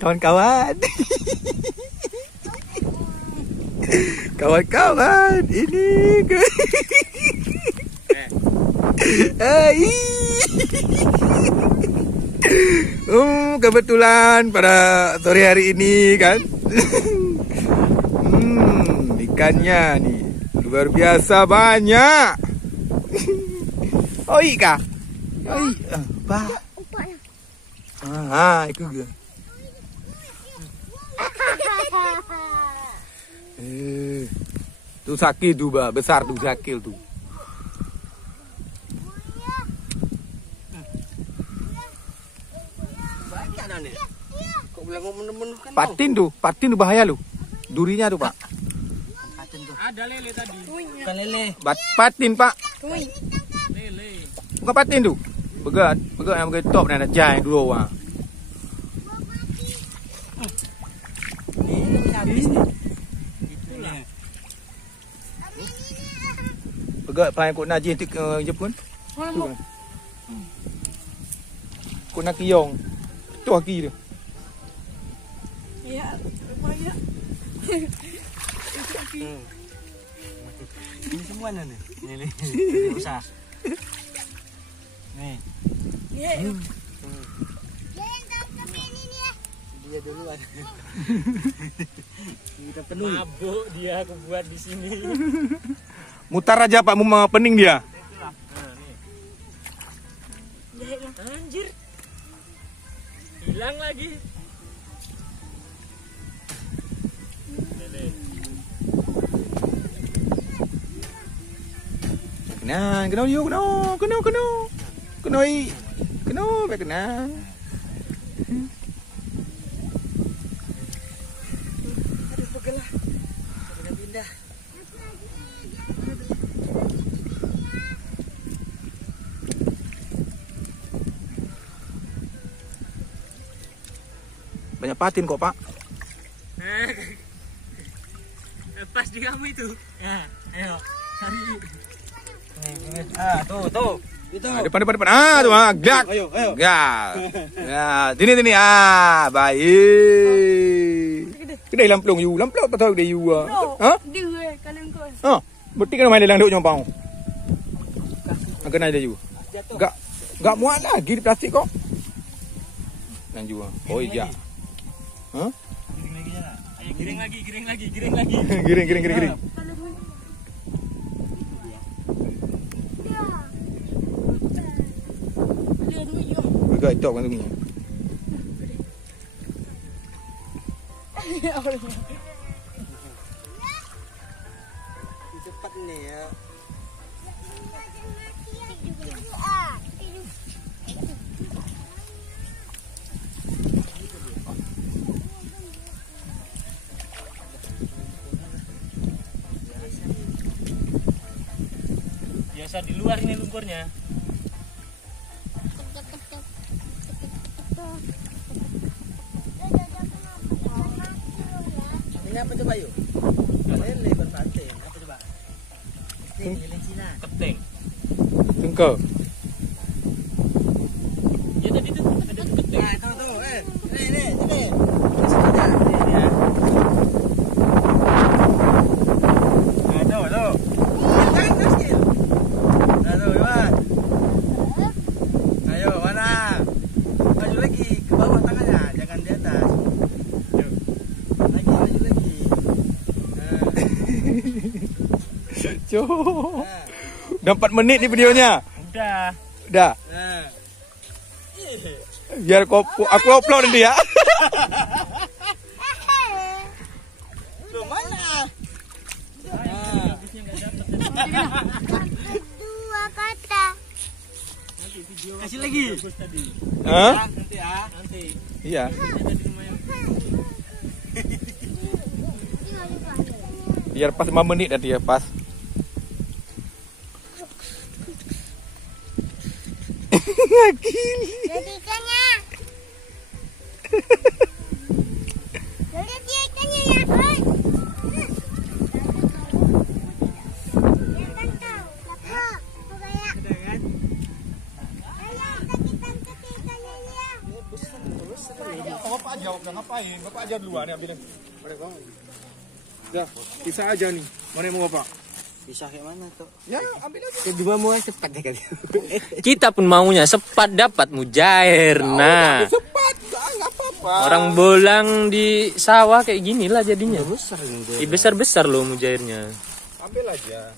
Kawan-kawan. Kawan-kawan, ini kebetulan pada sore hari ini kan. Ikannya nih luar biasa banyak. Oi kah? Oi, bah. Itu dia. Tuh sakil tuh, bah. Besar tuh sakil tuh. Patin tuh bahaya lu. Durinya tuh, Pak. Ada lele tadi. Bukan lele. Patin, Pak. Lele. Bukan patin tuh. Begat yang begitu nak jai dulu ah. Begat paling kau najis tik Jepun. Kau nak kiong. Tu kaki dia. Ya, banyak. Ini semua nih. Lele. Usah. Nih. Dia duluan. Kita penuh. Mabuk dia aku buat di sini. Mutar aja Pak, mau pening dia. Anjir. Hilang lagi. Kenang, kena you, kena, baik kenang. Aduh, pegelah. Pindah. Banyak patin kok, Pak. Pas di kamu itu. Ya, ayo. Cari. Tuh. Itu. Depan. Tuh, glak. Ayo. Gas. Ya, sini. Baik. Kedai lamplong you. Lamplong apa tahu kedai you ah. Ha? Dia kanan kau. Ha. Berarti kena main lelang duk nyompang. Kena ada you. Enggak muat lagi di plastik kok. Nang you. Oh iya. Ha? Giring lagi. Giring. Begat itu kan tu. Cepat nih ya. Biasa di luar ini lumpurnya. Ini apa coba yuk? Lele berpatin. Apa coba? Lele Cina. Keteng. Tengkau. Ya tadi tuh ada keteng. Nah, tuh. Ini. Tuh. Jangan kecil. Nah, tuh, Iwan. Ayo, mana? Maju lagi ke bawah tangannya, jangan di atas. Maju lagi. Cok. Dah 4 menit ni videonya. Udah. Dah. Nah. Biar aku upload nanti ya. Loh, mana? Habisnya enggak dapat. Dua kata. Nanti video Kasih lagi. tadi. Hah? Nanti ya. Nanti. Iya. Tadi lumayan. Biar pas 5 menit nanti ya, pas. Jadi ikannya. Jadi dia ikannya ya, Boy. Ya kan kau. Lapor. Kau kayak. Ayo, kita tangkap ikannya ya. Bosan. Bapak jawab udah ngapain? Bapak aja duluan ya ambilin. Udah, bisa aja nih. Mana yang mau Bapak? Bisa kayak mana tuh? Ya, ambil aja. Kedua mau cepat ya kan. Kita pun maunya cepat dapat mujair. Nah, Cepat, enggak apa-apa. orang bolang di sawah kayak gini lah jadinya. Besar ini. Besar-besar loh mujairnya. Ambil aja.